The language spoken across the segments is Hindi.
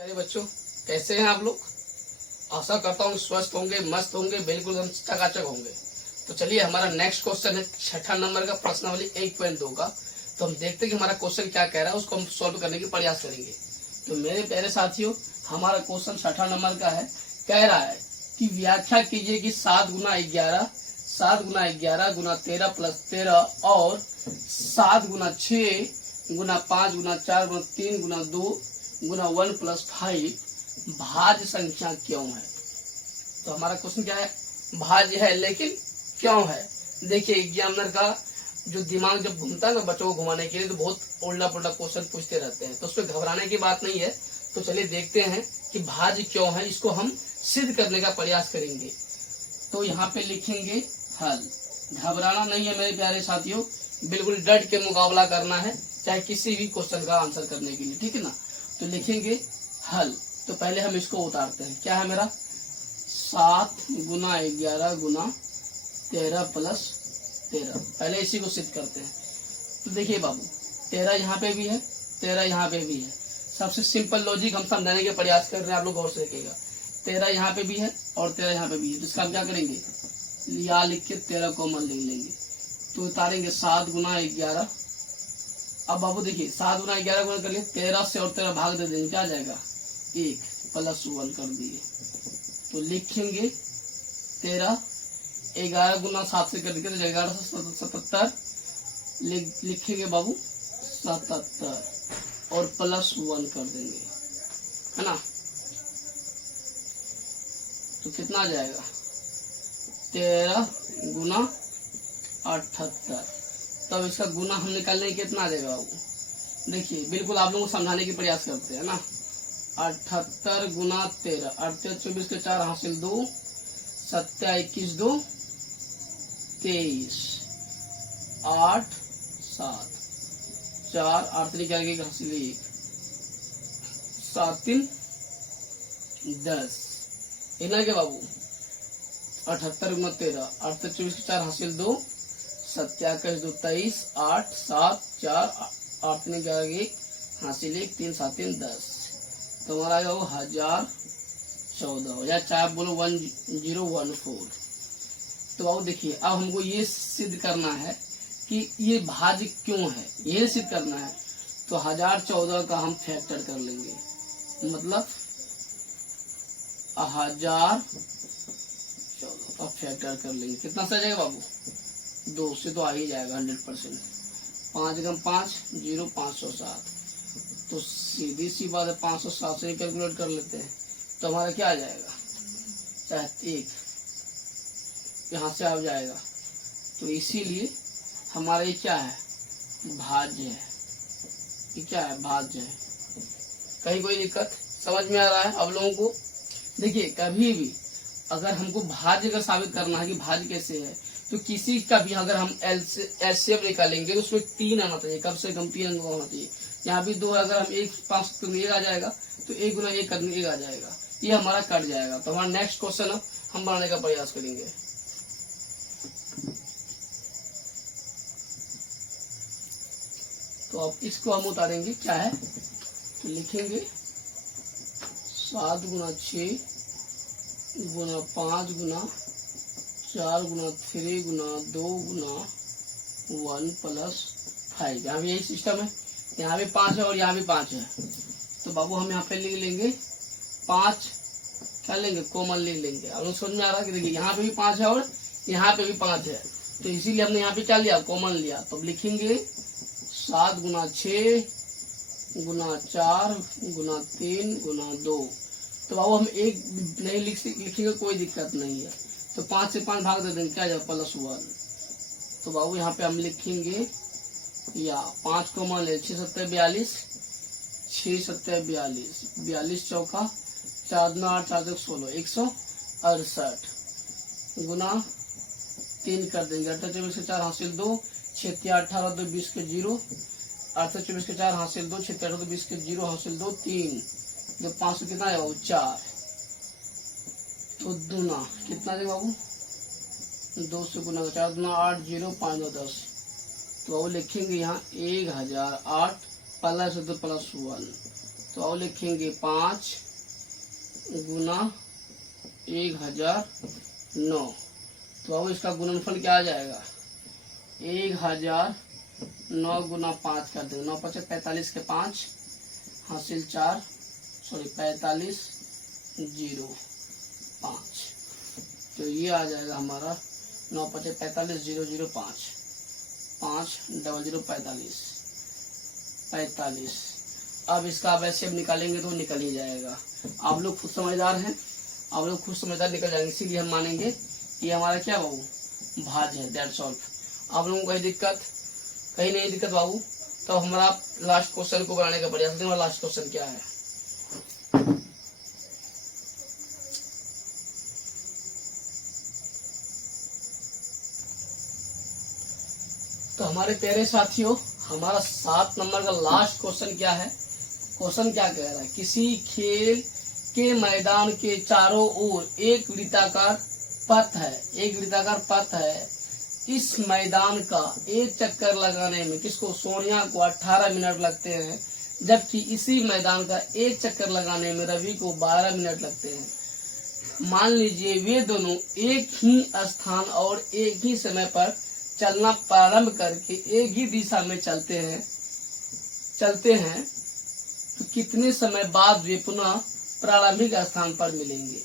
प्यारे बच्चों, कैसे हैं आप लोग। आशा करता हूँ स्वस्थ होंगे, मस्त होंगे, बिल्कुल हम चकाचक होंगे। तो चलिए, हमारा नेक्स्ट क्वेश्चन है 6ठा नंबर का, प्रश्नावली 1.2 का। तो हम देखते हैं कि हमारा क्वेश्चन क्या कह रहा है, उसको हम सॉल्व करने की प्रयास करेंगे। तो मेरे प्यारे साथियों, हमारा क्वेश्चन 6ठा नंबर का है। कह रहा है कि व्याख्या कीजिए कि 7 गुना 11 गुना 13 प्लस 13 और 7 गुना 6 गुना 5 गुना 4 गुना 3 गुना 2 गुना 1 प्लस 5 भाज्य संख्या क्यों है। तो हमारा क्वेश्चन क्या है, भाज्य है लेकिन क्यों है। देखिए, एग्जामिनर का जो दिमाग जब घूमता है ना बच्चों को घुमाने के लिए, तो बहुत उल्टा पुल्टा क्वेश्चन पूछते रहते हैं। तो उस पर घबराने की बात नहीं है। तो चलिए देखते हैं कि भाज्य क्यों है, इसको हम सिद्ध करने का प्रयास करेंगे। तो यहाँ पे लिखेंगे हल। घबराना नहीं है मेरे प्यारे साथियों, बिल्कुल डट के मुकाबला करना है, चाहे किसी भी क्वेश्चन का आंसर करने के लिए, ठीक है ना। तो लिखेंगे हल। तो पहले हम इसको उतारते हैं। क्या है मेरा, 7 गुना 11 गुना 13 प्लस 13। पहले इसी को सिद्ध करते हैं। तो देखिए बाबू, 13 यहाँ पे भी है, 13 यहाँ पे भी है। सबसे सिंपल लॉजिक हम समझाने के प्रयास कर रहे हैं, आप लोग गौर से देखिएगा। 13 यहाँ पे भी है और 13 यहाँ पे भी है। तो इसका हम क्या करेंगे, या लिख के 13 कॉमन ले लेंगे। तो उतारेंगे 7 गुना 11। अब बाबू देखिए, 7 गुना 11 गुना कर लिए, 13 से और 13 भाग दे देंगे, क्या आ जाएगा 1 प्लस 1 कर दिए। तो लिखेंगे 13, 11 गुना 7 से करके तो 11 से 77 लिखेंगे बाबू 77 और प्लस 1 कर देंगे, है ना। तो कितना आ जाएगा, 13 गुना 78। तब इसका गुना हम निकालने कितना आ जाएगा बाबू। देखिए, बिल्कुल आप लोगों को समझाने की प्रयास करते हैं ना। 78 गुना 13, 8 24 के 4 हासिल 2, 7 21 2 23, 8 7 4 8 निकाल के हासिल 1, 7 3 10। इतना क्या बाबू, 78 गुना 13, 8 24 के 4 हासिल 2, 7 21 2 23, 8 7 4 8 निकाल के हासिल 1, 3 7 3 10। तो हमारा आएगा वो 1014, या चाहे बोलो 1014। तो बाबू देखिए, अब हमको ये सिद्ध करना है कि ये भाज्य क्यों है, ये सिद्ध करना है। तो 1014 का हम फैक्टर कर लेंगे, मतलब 1014 का फैक्टर कर लेंगे। कितना सा जाएगा बाबू, 2 से तो आ ही जाएगा 100%। 5 गम 5 0 507। तो सीधी सी बात है, 507 से कैलकुलेट कर लेते हैं। तो हमारा क्या आ जाएगा, चाहे 1 यहाँ से आ जाएगा। तो इसीलिए हमारा ये क्या है, भाज्य है। ये क्या है, भाज्य है। कहीं कोई दिक्कत समझ में आ रहा है आप लोगों को। देखिए, कभी भी अगर हमको भाज्य का साबित करना है कि भाज्य कैसे है, तो किसी का भी अगर हम एलसीएम निकालेंगे तो उसमें 3 आना चाहिए, कम से कम 3 अंक होना चाहिए। यहाँ भी 2, अगर हम 1 5 तो 1 आ जाएगा, तो 1 गुना 1 करने 1 आ जाएगा, ये हमारा कट जाएगा। तो हमारा नेक्स्ट क्वेश्चन हम बनाने का प्रयास करेंगे। तो अब इसको हम उतारेंगे, क्या है, तो लिखेंगे 7 गुना 6 गुना 5 गुना 4 गुना 3 गुना 2 गुना 1 प्लस 5। यहाँ भी यही सिस्टम है, यहाँ भी 5 है और यहाँ भी 5 है। तो बाबू हम यहाँ पे लिख लेंगे 5, क्या लेंगे, कॉमन ले लेंगे। अब लोग समझ में आ रहा है कि देखिए, यहाँ पे भी 5 है और यहाँ पे भी 5 है। तो इसीलिए हमने यहाँ पे क्या लिया, कॉमन लिया। तो लिखेंगे 7 गुना 6 गुना 4 गुना 3 गुना 2। तो बाबू हम 1 नहीं लिखेंगे, कोई दिक्कत नहीं है। तो 5 से 5 भाग दे देंगे, क्या जाएगा, प्लस 1। तो बाबू यहाँ पे हम लिखेंगे, या 5 को मान ले, 6 7 42, 6 7 42, 42 चौका 4 9 8 4 16, 168 गुना 3 कर देंगे। 8 24 के 4 हासिल 2, 6 18 2 20 के 0, 8 24 के 4 हासिल 2, 6 18 2 20 के 0 हासिल 2 3, जब 5 से कितना है बाबू, 4। तो दूना कितना है बाबू, 2 से गुना 4 दूना 8 0 5 9 10। तो बाबू लिखेंगे यहाँ 1008 प्लस 2 प्लस 1। तो अब लिखेंगे 5 गुना 1009। तो अब इसका गुणनफल क्या आ जाएगा, 1009 गुना 5 कर दो, 9 5 45 के 5 हासिल 4 45 0 5। तो ये आ जाएगा हमारा 9 5 45 0 0 5 5 0 0 45। अब इसका वैसे अब निकालेंगे तो निकल ही जाएगा। आप लोग खुद समझदार हैं, आप लोग खुद समझदार निकल जाएंगे, इसीलिए हम मानेंगे ये हमारा क्या बाबू, भाज्य है। That's all. आप लोगों को कहीं दिक्कत, कहीं नहीं दिक्कत बाबू, तो हमारा लास्ट क्वेश्चन को बनाने का प्रयास करें। हमारा लास्ट क्वेश्चन क्या है, तो हमारे प्यारे साथियों, हमारा 7 नंबर का लास्ट क्वेश्चन क्या है। क्वेश्चन क्या कह रहा है, किसी खेल के मैदान के चारों ओर एक वृत्ताकार पथ है, एक वृत्ताकार पथ है। इस मैदान का एक चक्कर लगाने में किसको, सोनिया को 18 मिनट लगते हैं, जबकि इसी मैदान का एक चक्कर लगाने में रवि को 12 मिनट लगते हैं। मान लीजिए वे दोनों एक ही स्थान और एक ही समय पर चलना प्रारंभ करके एक ही दिशा में चलते हैं तो कितने समय बाद वे पुनः प्रारंभिक स्थान पर मिलेंगे।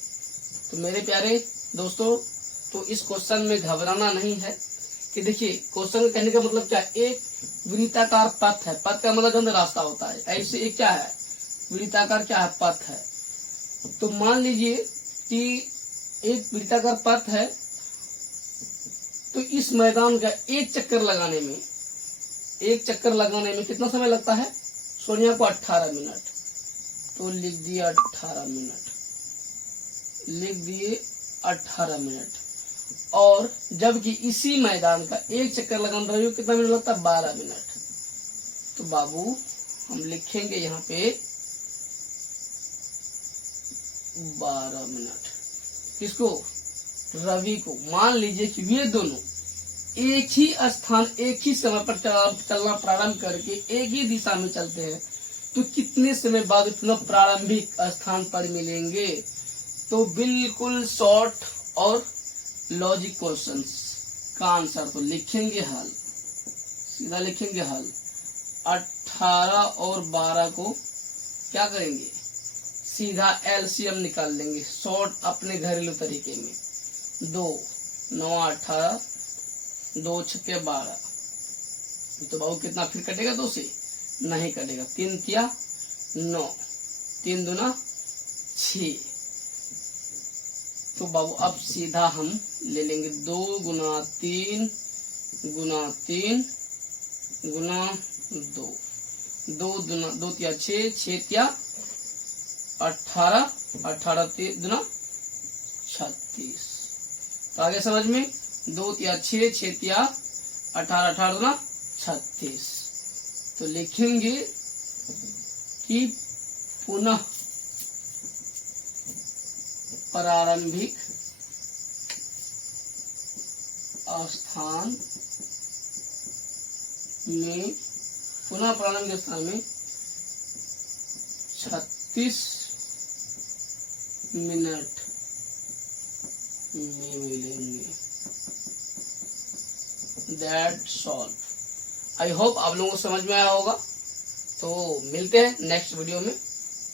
तो मेरे प्यारे दोस्तों, तो इस क्वेश्चन में घबराना नहीं है कि देखिए क्वेश्चन कहने का मतलब क्या, एक वृत्ताकार पथ है, पथ का मतलब रास्ता होता है, ऐसे एक क्या है, वृत्ताकार क्या है, पथ है। तो मान लीजिए कि एक वृत्ताकार पथ है, तो इस मैदान का एक चक्कर लगाने में कितना समय लगता है, सोनिया को 18 मिनट। तो लिख दिए 18 मिनट, और जबकि इसी मैदान का एक चक्कर लगाने रवि को कितना मिनट लगता है, 12 मिनट। तो बाबू हम लिखेंगे यहाँ पे 12 मिनट, किसको, रवि को। मान लीजिए कि वे दोनों एक ही स्थान एक ही समय पर चलना प्रारंभ करके एक ही दिशा में चलते हैं, तो कितने समय बाद पुनः प्रारंभिक स्थान पर मिलेंगे। तो बिल्कुल शॉर्ट और लॉजिक क्वेश्चंस का आंसर तो लिखेंगे हल, सीधा लिखेंगे हल। 18 और 12 को क्या करेंगे, सीधा एलसीएम निकाल लेंगे शॉर्ट अपने घरेलू तरीके में। 2 9 18 2 6 12। तो बाबू कितना फिर कटेगा, 2 से नहीं कटेगा, 3 किया 9, 3 दूना 6। तो बाबू अब सीधा हम ले लेंगे 2 गुना 3 गुना 3 गुना 2, 2 दूना 2 तिया 6, 6 तिया 18, 18 दूना 36। तो आगे समझ में, 2 तिया 6, 6 तिया 18, 18 दूना 36। तो लिखेंगे कि पुनः प्रारंभिक स्थान में 36 मिनट में मिलेंगे। That's all. आई होप आप लोगों को समझ में आया होगा। तो मिलते हैं नेक्स्ट वीडियो में।